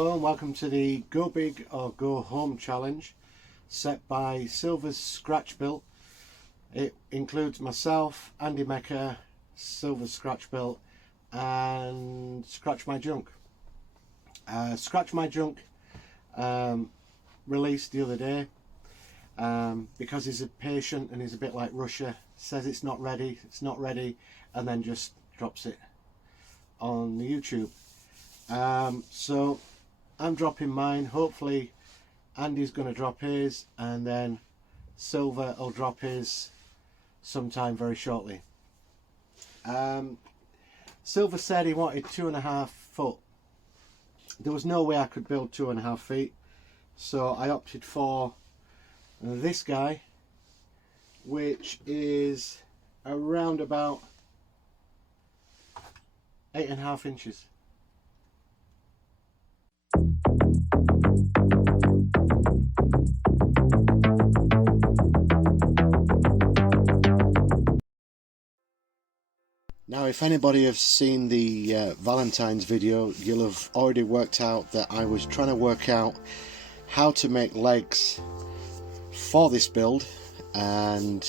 Hello and welcome to the Go Big or Go Home challenge set by Silver's Scratch Built. It includes myself, Andy Mecha, Silver's Scratch Built and Scratch My Junk. Scratch My Junk released the other day because he's a patient and he's a bit like Russia, says it's not ready, and then just drops it on the YouTube. So I'm dropping mine. Hopefully Andy's going to drop his, and then Silver will drop his sometime very shortly. Silver said he wanted 2.5 foot. There was no way I could build 2.5 feet, so I opted for this guy, which is around about 8.5 inches. Now, if anybody has seen the Valentine's video, you'll have already worked out that I was trying to work out how to make legs for this build, and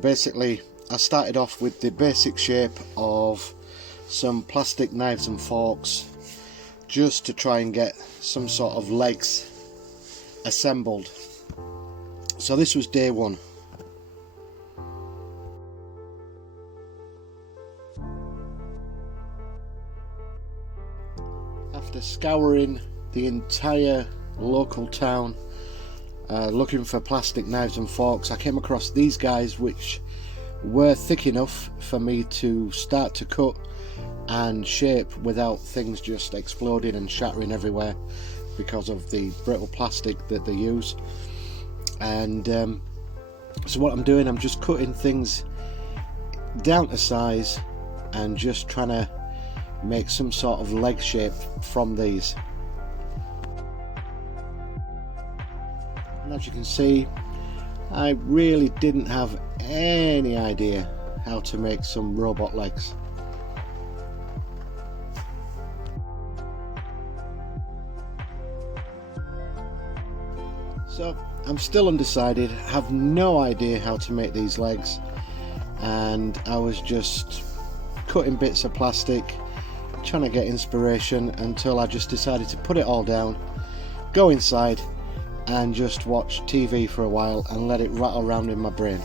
basically I started off with the basic shape of some plastic knives and forks just to try and get some sort of legs assembled. So this was day one. After scouring the entire local town looking for plastic knives and forks, I came across these guys which were thick enough for me to start to cut and shape without things just exploding and shattering everywhere because of the brittle plastic that they use. And so what I'm doing, I'm just cutting things down to size and just trying to make some sort of leg shape from these. And as you can see, I really didn't have any idea how to make some robot legs. So I'm still undecided, have no idea how to make these legs, and I was just cutting bits of plastic, trying to get inspiration, until I just decided to put it all down, go inside and just watch TV for a while and let it rattle around in my brain.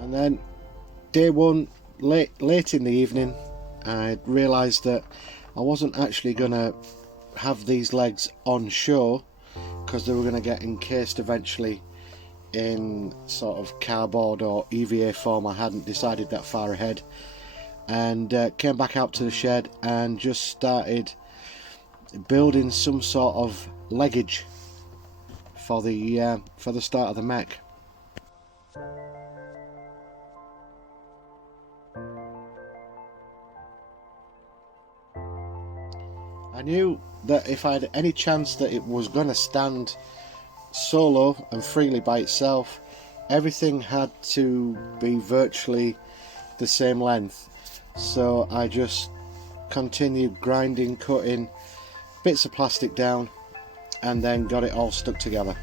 And then day one, late in the evening, I realised that I wasn't actually going to have these legs on show because they were going to get encased eventually in sort of cardboard or EVA form. I hadn't decided that far ahead, and came back out to the shed and just started building some sort of leggage for the start of the mech. I knew that if I had any chance that it was going to stand solo and freely by itself, everything had to be virtually the same length. So I just continued grinding, cutting bits of plastic down, and then got it all stuck together.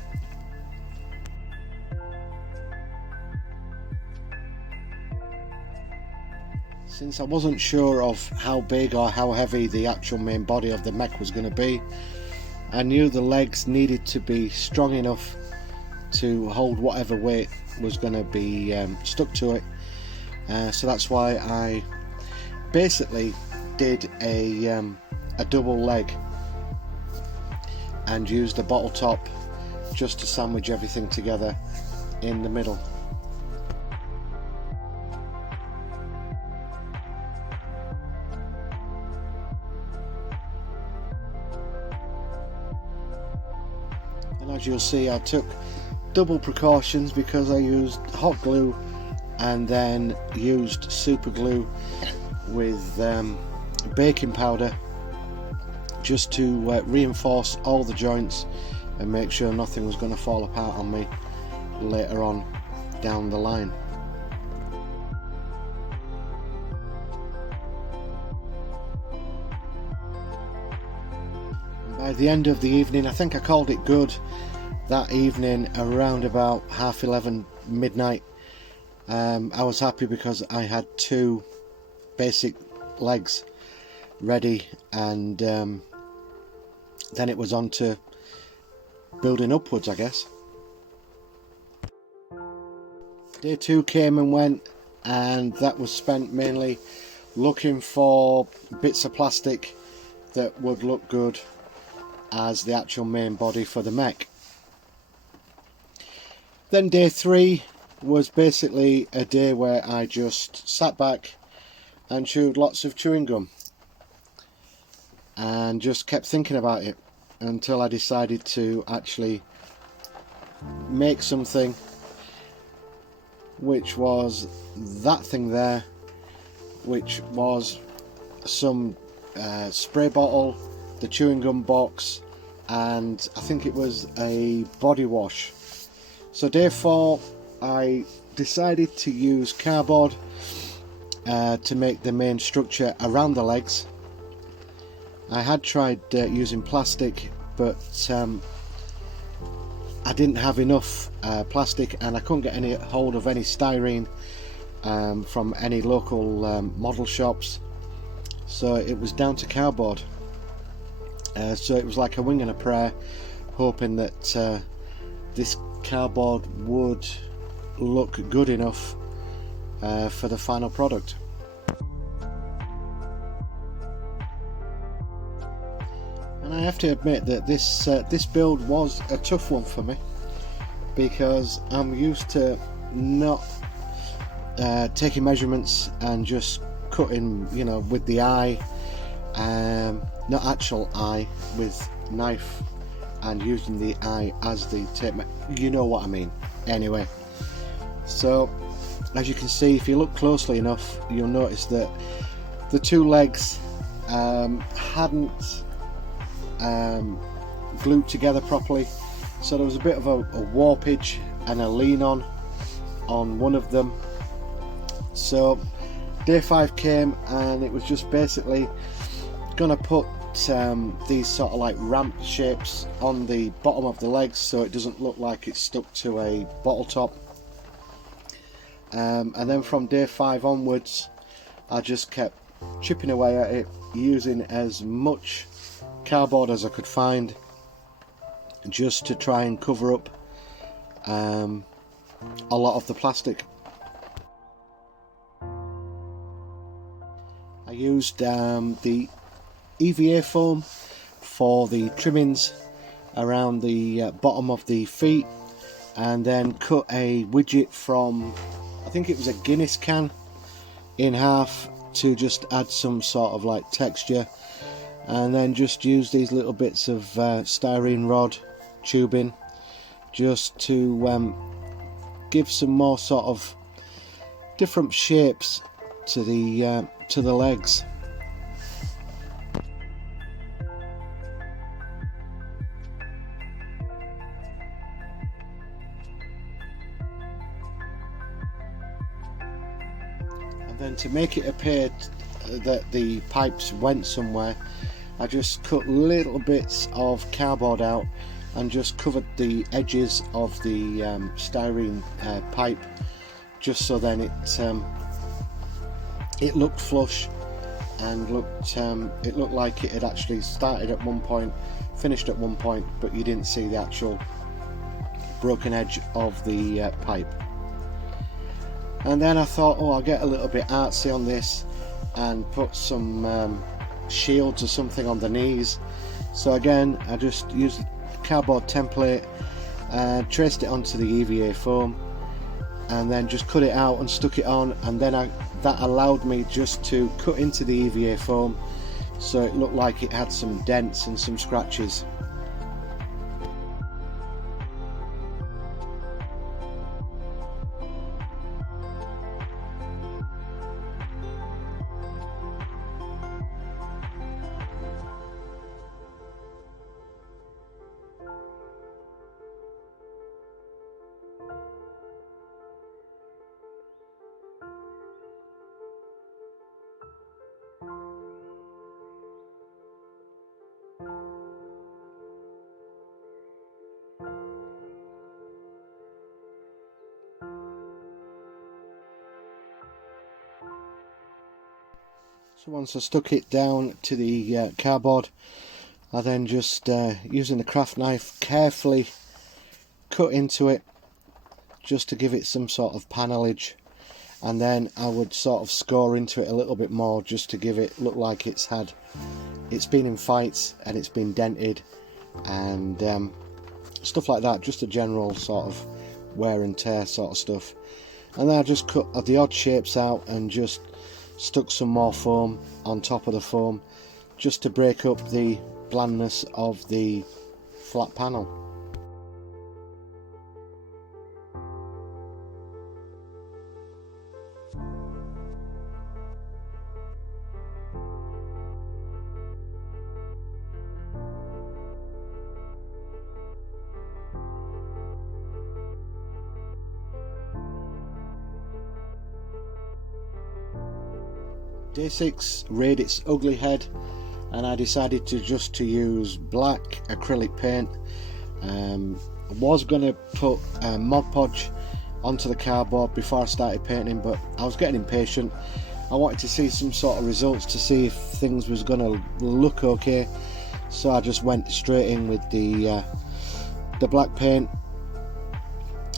Since I wasn't sure of how big or how heavy the actual main body of the mech was going to be, I knew the legs needed to be strong enough to hold whatever weight was going to be stuck to it. So that's why I basically did a double leg and used a bottle top just to sandwich everything together in the middle. And as you'll see, I took double precautions because I used hot glue and then used super glue with baking powder just to reinforce all the joints and make sure nothing was going to fall apart on me later on down the line. By the end of the evening, I think I called it good that evening around about 11:30 midnight. I was happy because I had 2 basic legs ready, and then it was on to building upwards, I guess. Day 2 came and went, and that was spent mainly looking for bits of plastic that would look good as the actual main body for the mech. Then day 3 was basically a day where I just sat back and chewed lots of chewing gum and just kept thinking about it until I decided to actually make something, which was that thing there, which was some spray bottle, the chewing gum box, and I think it was a body wash. So day 4 I decided to use cardboard to make the main structure around the legs. I had tried using plastic, but I didn't have enough plastic, and I couldn't get any hold of any styrene from any local model shops, so it was down to cardboard. So it was like a wing and a prayer, hoping that this cardboard would look good enough for the final product. And I have to admit that this build was a tough one for me, because I'm used to not taking measurements and just cutting, you know, with the eye, not actual eye, with knife, and using the eye as the tape. You know what I mean. Anyway, so as you can see, if you look closely enough, you'll notice that the 2 legs hadn't glued together properly, so there was a bit of a warpage and a lean on one of them. So day 5 came, and it was just basically gonna put these sort of like ramp shapes on the bottom of the legs, so it doesn't look like it's stuck to a bottle top. And then from day 5 onwards, I just kept chipping away at it, using as much cardboard as I could find, just to try and cover up a lot of the plastic. I used the EVA foam for the trimmings around the bottom of the feet, and then cut a widget from, I think it was a Guinness can, in half to just add some sort of like texture, and then just use these little bits of styrene rod tubing just to give some more sort of different shapes to the legs. And then to make it appear that the pipes went somewhere, I just cut little bits of cardboard out and just covered the edges of the styrene pipe, just so then it looked flush and it looked like it had actually started at one point, finished at one point, but you didn't see the actual broken edge of the pipe. And then I thought, oh, I'll get a little bit artsy on this and put some shields or something on the knees. So again, I just used a cardboard template, traced it onto the EVA foam, and then just cut it out and stuck it on, and then that allowed me just to cut into the EVA foam so it looked like it had some dents and some scratches. So once I stuck it down to the cardboard, I then just using the craft knife carefully cut into it just to give it some sort of panelage, and then I would sort of score into it a little bit more just to give it look like it's been in fights and it's been dented and stuff like that, just a general sort of wear and tear sort of stuff. And then I just cut the odd shapes out and just stuck some more foam on top of the foam just to break up the blandness of the flat panel. Day 6 reared its ugly head, and I decided to use black acrylic paint. I was going to put Mod Podge onto the cardboard before I started painting, but I was getting impatient. I wanted to see some sort of results to see if things was going to look okay, so I just went straight in with the black paint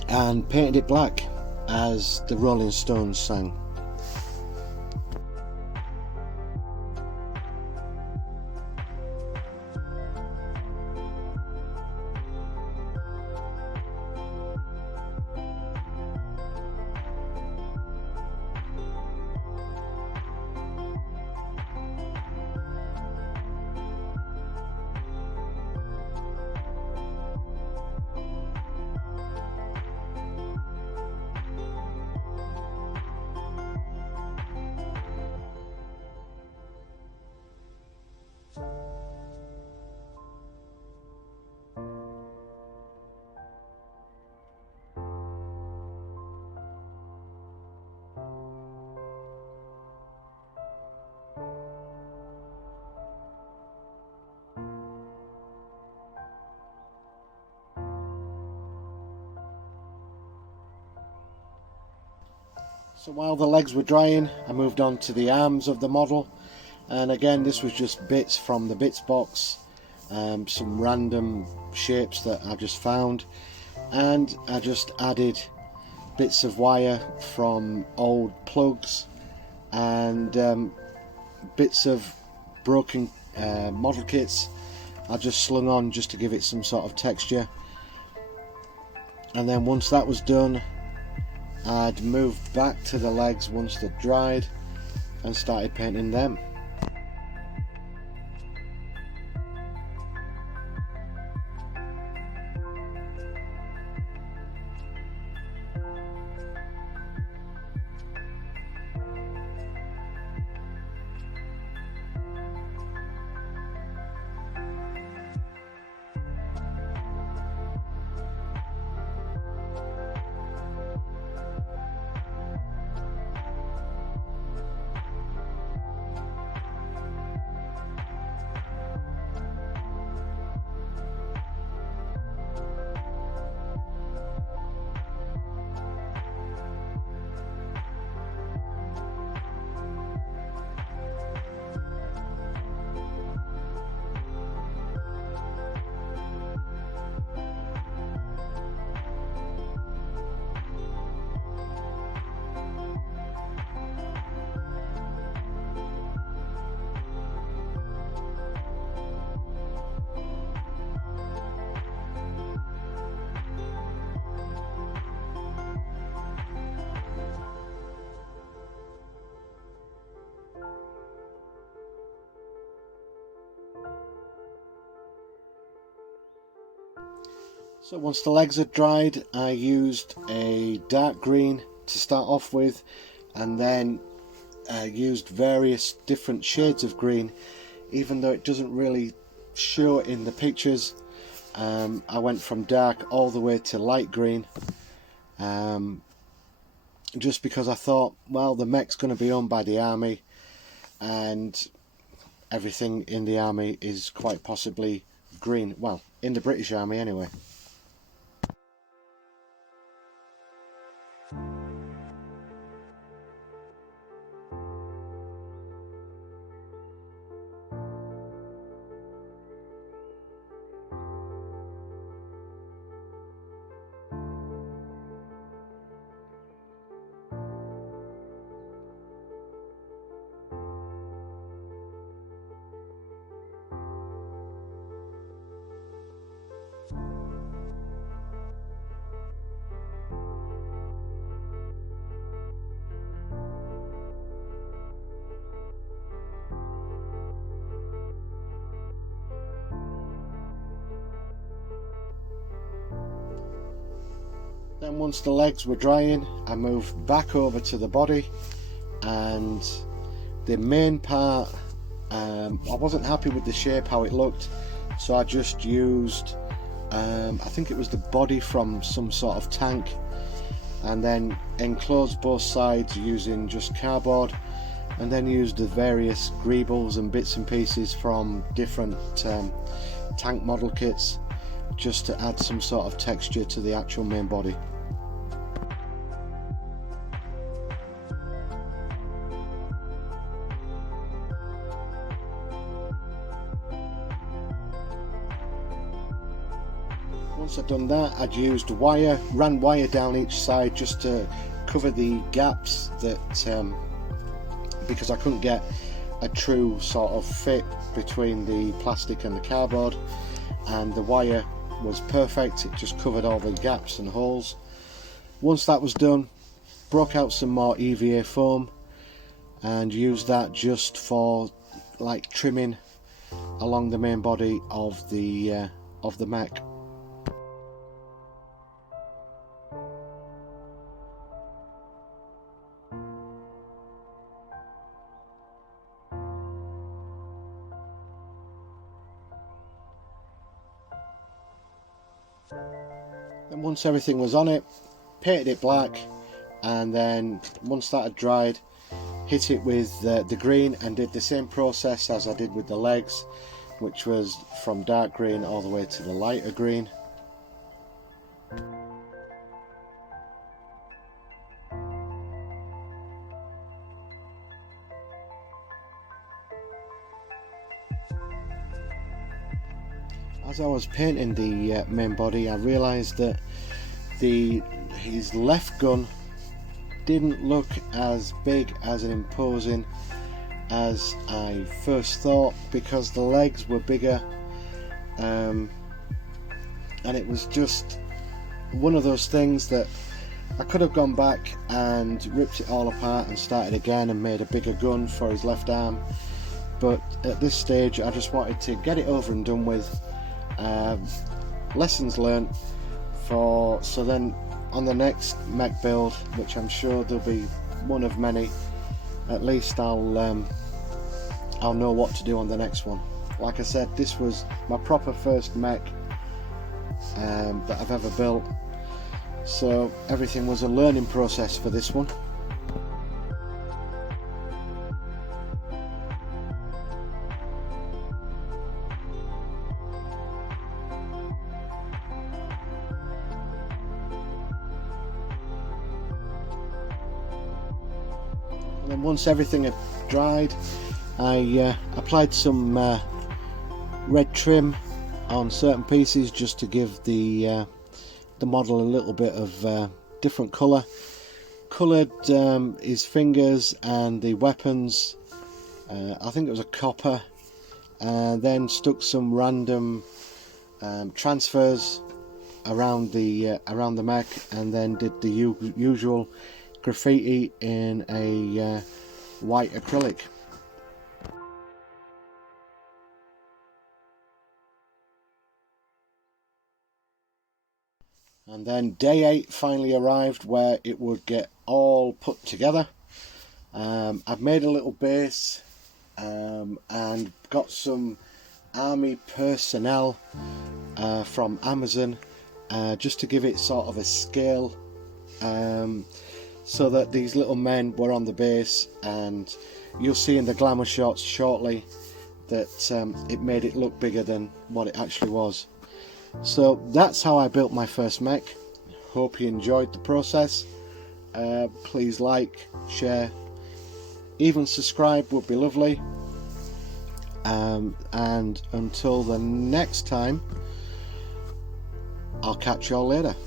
and painted it black as the Rolling Stones sang. So while the legs were drying, I moved on to the arms of the model, and again this was just bits from the bits box, some random shapes that I just found, and I just added bits of wire from old plugs and bits of broken model kits I just slung on just to give it some sort of texture. And then once that was done, I'd moved back to the legs once they'd dried and started painting them. So once the legs had dried, I used a dark green to start off with, and then used various different shades of green, even though it doesn't really show in the pictures. I went from dark all the way to light green, just because I thought, well, the mech's going to be owned by the army, and everything in the army is quite possibly green, well, in the British Army anyway. Then once the legs were drying, I moved back over to the body, and the main part, I wasn't happy with the shape, how it looked, so I just used, I think it was the body from some sort of tank, and then enclosed both sides using just cardboard, and then used the various greebles and bits and pieces from different tank model kits just to add some sort of texture to the actual main body. Once I'd done that, I'd used wire, ran wire down each side just to cover the gaps that, because I couldn't get a true sort of fit between the plastic and the cardboard, and the wire was perfect, it just covered all the gaps and holes. Once that was done, broke out some more EVA foam and used that just for like trimming along the main body of the Mech. And once everything was on it, painted it black, and then once that had dried, hit it with the green and did the same process as I did with the legs, which was from dark green all the way to the lighter green. As I was painting the main body, I realised that his left gun didn't look as big as and imposing as I first thought, because the legs were bigger, and it was just one of those things that I could have gone back and ripped it all apart and started again and made a bigger gun for his left arm, but at this stage I just wanted to get it over and done with. Lessons learned so then on the next Mech build, which I'm sure there'll be one of many, at least I'll know what to do on the next one. Like I said, this was my proper first Mech that I've ever built, so everything was a learning process for this one. And then once everything had dried, I applied some red trim on certain pieces just to give the model a little bit of different colour. Coloured his fingers and the weapons, I think it was a copper, and then stuck some random transfers around the Mech, and then did the usual graffiti in a white acrylic. And then day 8 finally arrived, where it would get all put together. I've made a little base and got some army personnel from Amazon just to give it sort of a scale, so that these little men were on the base, and you'll see in the glamour shots shortly that it made it look bigger than what it actually was. So that's how I built my first Mech. Hope you enjoyed the process. Please like, share, even subscribe would be lovely. And until the next time, I'll catch y'all later.